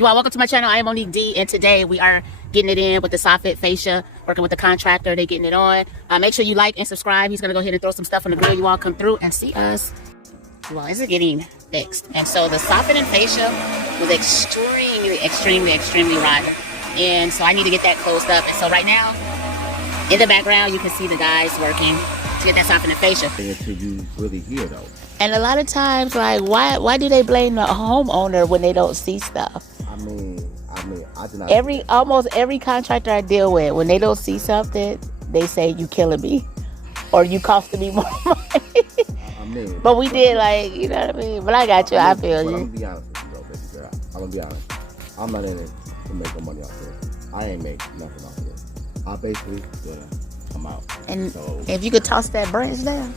Well, welcome to my channel. I am Monique D, and today we are getting it in with the SOFFIT fascia, working with the contractor. They're getting it on. Make sure you like and subscribe. He's going to go ahead and throw some stuff on the grill. You all come through and see us. Well, is it getting fixed? And so the SOFFIT and fascia was extremely rotten. And so I need to get that closed up. And so right now, in the background, you can see the guys working to get that SOFFIT and fascia. Until you really hear though. And a lot of times, like, why do they blame the homeowner when they don't see stuff? I do not. Almost every contractor I deal with, when they don't see something, they say you killing me, or you costing me more money. But we did, like, you know what I mean. But I got you. I feel you. I'm gonna be honest with you, though, baby girl. I'm gonna be honest. I'm not in it to make no money off this. I ain't make nothing off this. I basically gonna come out. And so, if you could toss that branch down.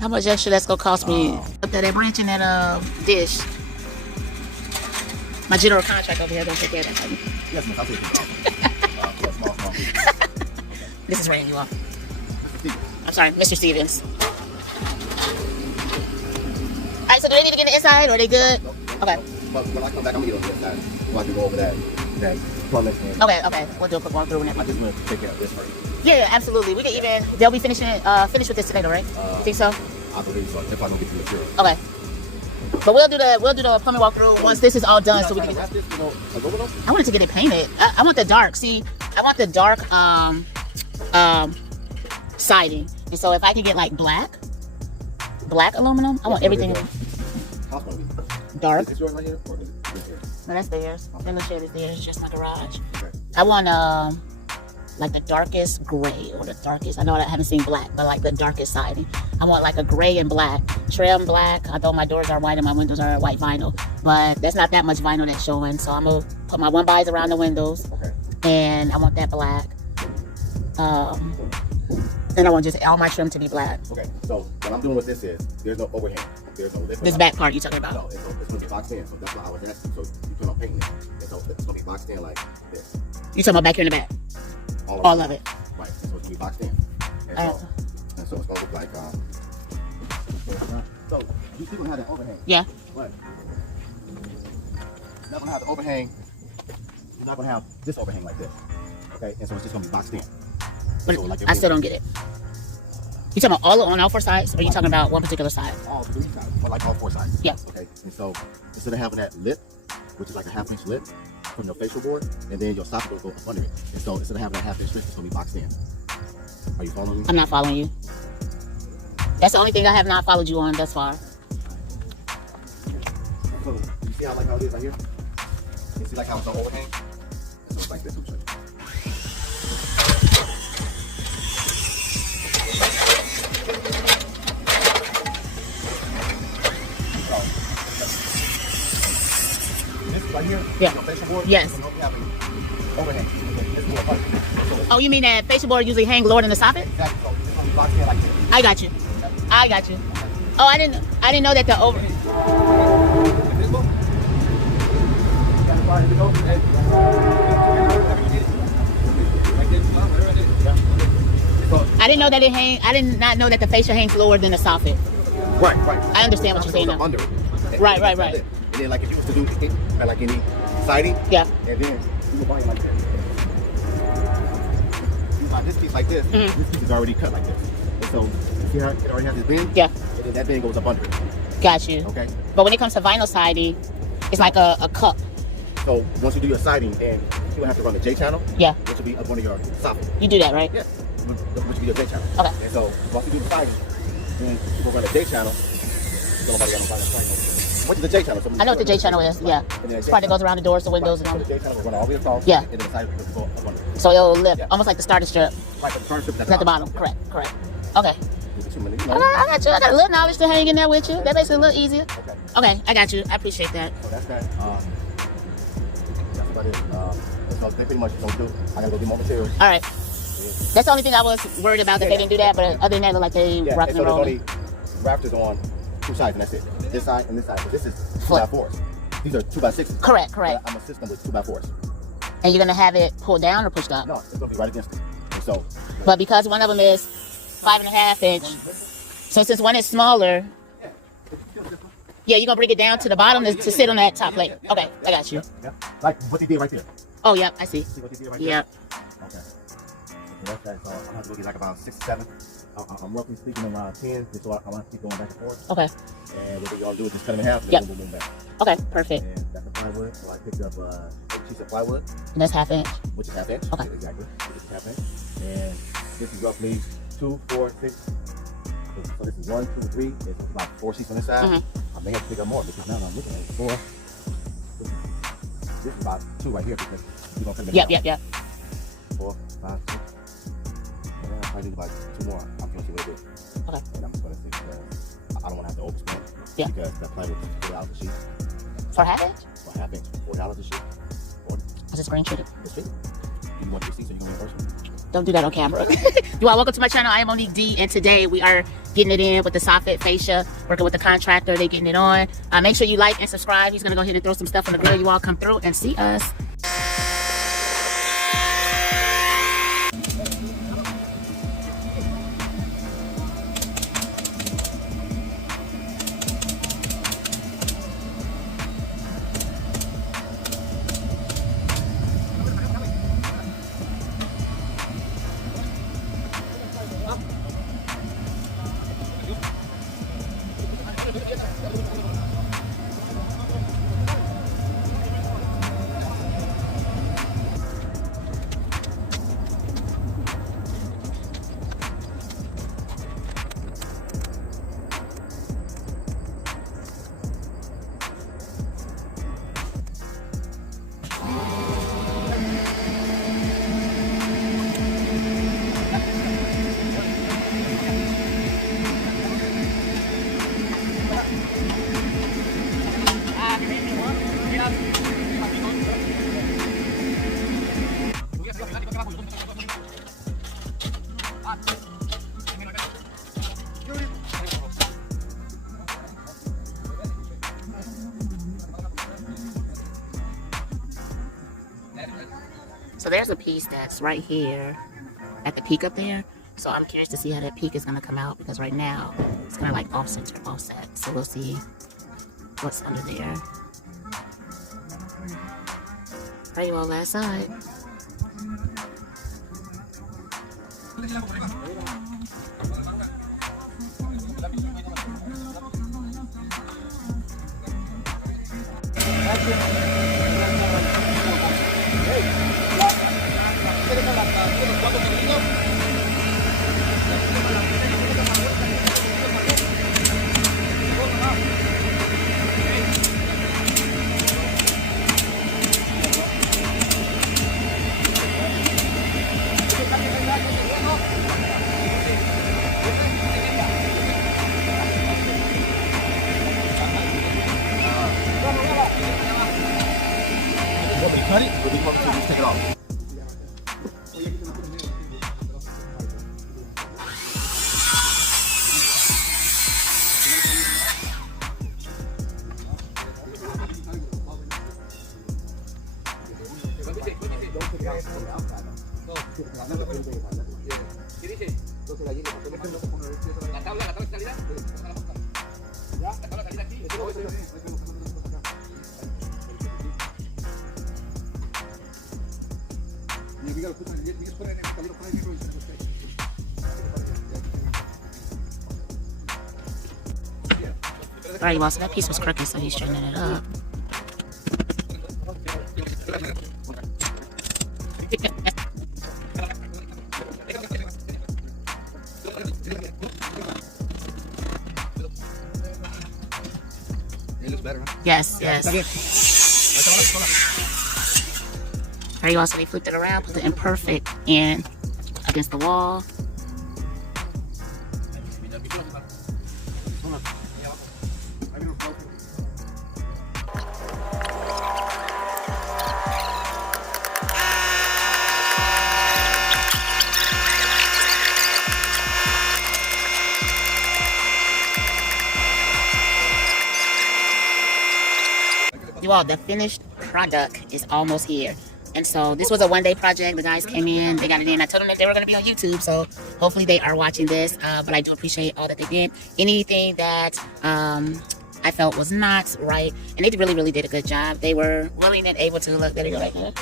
How much extra that's gonna cost me? Put that branch in that dish. My general contractor over here gonna take care of that for me. Yes, I'll take it. Small. This is Randy, you all. I'm sorry, Mr. Stevens. Alright, so do they need to get the inside, or are they good? No. Okay. But when I come back, I'm gonna get on the inside. So I can go over that plumbing. Okay. We'll do a quick walk through and I just want to take care of this first. Yeah, absolutely. We can even, they'll be finished with this today, though, right? You think so? I believe so. If I don't get the material. Okay. But we'll do the plumbing walkthrough once this is all done, so we can. I wanted to get it painted. I want the dark. See, I want the dark siding, and so if I can get like black aluminum, I want everything dark. Is yours right here or is it here? No, that's theirs. Then the shed is theirs, just my garage. Okay. I want like the darkest gray, or the darkest, I know I haven't seen black, but like the darkest siding. I want like a gray and black, trim black, although my doors are white and my windows are white vinyl, but there's not that much vinyl that's showing, so I'm gonna put my 1x's around the windows. Okay. And I want that black. And I want just all my trim to be black. Okay, so what I'm doing with this is, there's no overhang. There's no lift. This back part you're talking about? No, it's gonna be boxed in, so that's why I was asking. So you plan on painting it, and so it's gonna be boxed in like this. You talking about back here in the back? All of it. Right, so it's gonna be boxed in. And so it's gonna look like, so you still gonna have the overhang. Yeah. But you're not gonna have the overhang, you're not gonna have this overhang like this. Okay, and so it's just gonna be boxed in. But so like I still don't get it. You talking about on all four sides, or are you talking about one particular side? All three sides, or like all four sides. Yeah. Okay, and so instead of having that lip, which is like a 1/2 inch lip from your facial board, and then your soffit will go up under it. And so instead of having that 1/2 inch lip, it's gonna be boxed in. Are you following me? I'm not following you. That's the only thing I have not followed you on thus far. So you see how it is right here? You see like how it's on overhang? So it's like this. Let me show you. Right here, yeah. Facial board, yes. Overhang. Oh, you mean that facial board usually hang lower than the soffit? Exactly. So it's gonna be locked in like this. I got you. I got you. Oh, I didn't know that the over. I didn't know that it hang. I did not know that the fascia hangs lower than the soffit. Right. I understand what you're saying now. Under it. Right. And then, like, if you was to do like any siding, yeah. And then you would buy it like this. You buy this piece like this. Mm-hmm. This piece is already cut like this. And so you see how it already has this bend? Yeah. And then that bend goes up under it. Got you. Okay. But when it comes to vinyl siding, it's like a cup. So once you do your siding, then you will have to run the J channel. Yeah. Which will be up under your soffit. You do that, right? Yeah. Which will be your J channel. Okay. And so once you do the siding, then you will run the J channel. Nobody got no vinyl siding. What is the J channel? So I know what the J channel is, yeah. It's part that goes around the doors, the windows, and all. The J channel will run all the way across, yeah. And then the side will go up under. So it'll lift, almost like the starter strip. Right, but the starter strip is at the bottom. Yeah. Correct. Okay. I got you. I got a little knowledge to hang in there with you. That makes it a little easier. Okay, I got you. I appreciate that. So that's that. That's about it. So they pretty much don't do. I gotta go get more materials. All right. That's the only thing I was worried about, that they didn't do that, but other than that, it looked like they rocking and rolling. Rafters on two sides, and that's it. This side and this side. This is 2x4s. These are 2x6s. Correct. I'm a system with 2x4s. And you're gonna have it pulled down or pushed up? No, it's gonna be right against it. And so. But because one of them is 5.5 inch, so since one is smaller. Yeah, you're gonna bring it down to the bottom to sit on that top plate. Okay, I got you. Yeah, like what they did right there. Oh, yep, I see. See what they did right Yep. there? Okay. So that's that. So I'm gonna have to go get like about 6 or 7. I'm roughly speaking around 10, so I want to keep going back and forth. Okay. And what we all do is just cut them in half and Yep. then boom, boom, boom, back. Okay, perfect. And that's the plywood. So I picked up 8 sheets of plywood, And that's 1/2 inch. which is 1/2 inch. Okay. Exactly. Which is 1/2 inch. And this is roughly 2, 4, 6. So this is 1, 2, 3. It's about 4 sheets on this side. Mm-hmm. I may have to pick up more because now I'm looking at it. 4. This is about 2 right here because you're gonna cut them in half. Yep. 4, 5, 6. And then I'll probably do about 2 more. I'm gonna see what it is. Okay. And I'm just gonna see because I don't want to have to overspend. Yeah. Because that plywood is $40 a sheet. For 1/2 inch? For 1/2 inch, $40 a sheet. 40. I just screenshot it. It's cheap. You want your seat so you can reimburse me? Don't do that on camera. You all, welcome to my channel. I am Monique D, and today we are getting it in with the SOFFIT fascia, working with the contractor. They're getting it on. Make sure you like and subscribe. He's gonna go ahead and throw some stuff on the grill. You all come through and see us. So there's a piece that's right here at the peak up there. So I'm curious to see how that peak is going to come out, because right now it's kind of like off-center, offset. So we'll see what's under there. All right, you all, last side. Cut it, or do you want me to just take it off? All right, well, so that piece was crooked, so he's straightening it up. It looks better, huh? Yes. All right, y'all, so they flipped it around, put the imperfect in against the wall. You all, the finished product is almost here. And so this was a one-day project. The guys came in, they got it in. I told them that they were going to be on YouTube, so hopefully they are watching this. But I do appreciate all that they did. Anything that I felt was not right, and they really did a good job. They were willing and able to, look, there you go right there.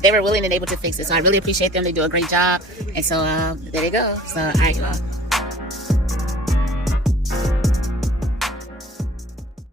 They were willing and able to fix it, so I really appreciate them. They do a great job, and so there you go. So all right, y'all.